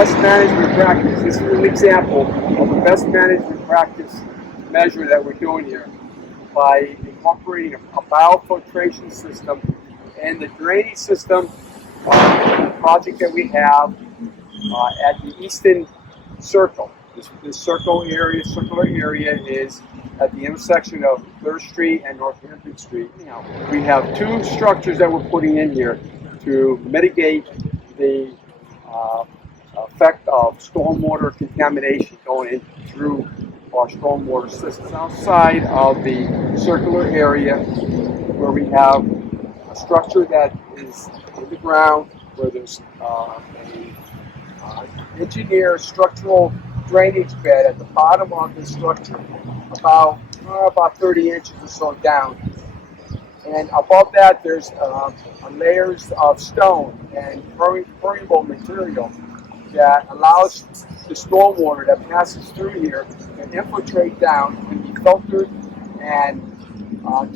best management practice. This is an example of the best management practice measure that we're doing here by incorporating a biofiltration system and the drainage system project that we have at the Easton Circle. This circular area is at the intersection of 3rd Street and Northampton Street. We have 2 structures that we're putting in here to mitigate the effect of stormwater contamination going in through our stormwater system. Outside of the circular area where we have a structure that is in the ground where there's an engineered structural drainage bed at the bottom of the structure, about 30 inches or so down. And above that, there's layers of stone and permeable material that allows the stormwater that passes through here to infiltrate down and be filtered and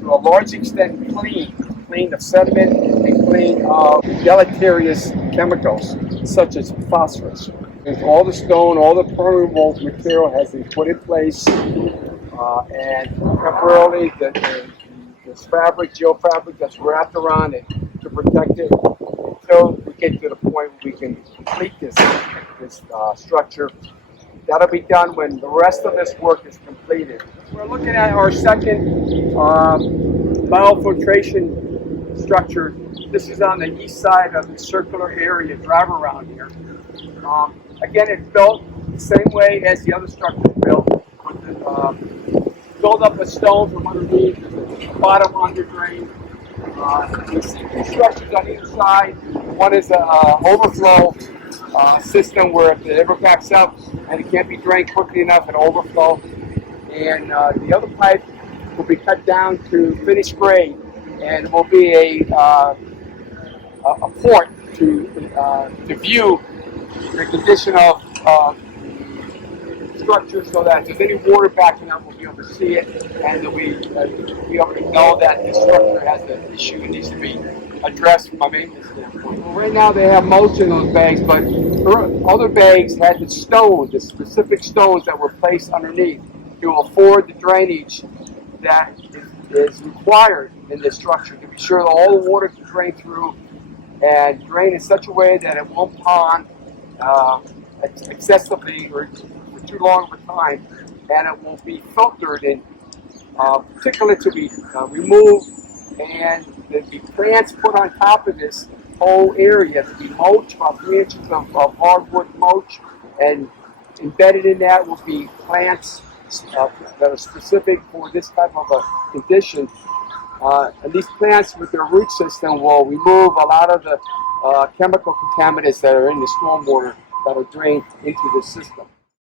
to a large extent clean of sediment and clean of deleterious chemicals such as phosphorus. And all the stone, all the permeable material has been put in place and temporarily this fabric, geofabric that's wrapped around it to protect it until we get to the point where we can complete this structure. That'll be done when the rest of this work is completed. We're looking at our second biofiltration structure. This is on the east side of the circular area, drive around here. Again, it's built the same way as the other structure is built, with the build up of stone from underneath, the bottom under drain. You see 2 structures on either side. One is an overflow system where if it ever backs up and it can't be drained quickly enough, it'll overflow. And the other pipe will be cut down to finished grade, and will be a port to view the condition of structure, so that if there's any water backing up, we'll be able to see it, and we already know that this structure has an issue and needs to be addressed from a maintenance standpoint. Well, right now they have mulch in those bags, but other bags had the specific stones that were placed underneath to afford the drainage that is required in this structure to be sure that all the water can drain through and drain in such a way that it won't pond excessively or for too long of a time, and it will be filtered and particularly to be removed, and there'll be plants put on top of this whole area to be mulch, about 3 inches of hardwood mulch, and embedded in that will be plants that are specific for this type of a condition. And these plants with their root system will remove a lot of the chemical contaminants that are in the stormwater that are drained into the system.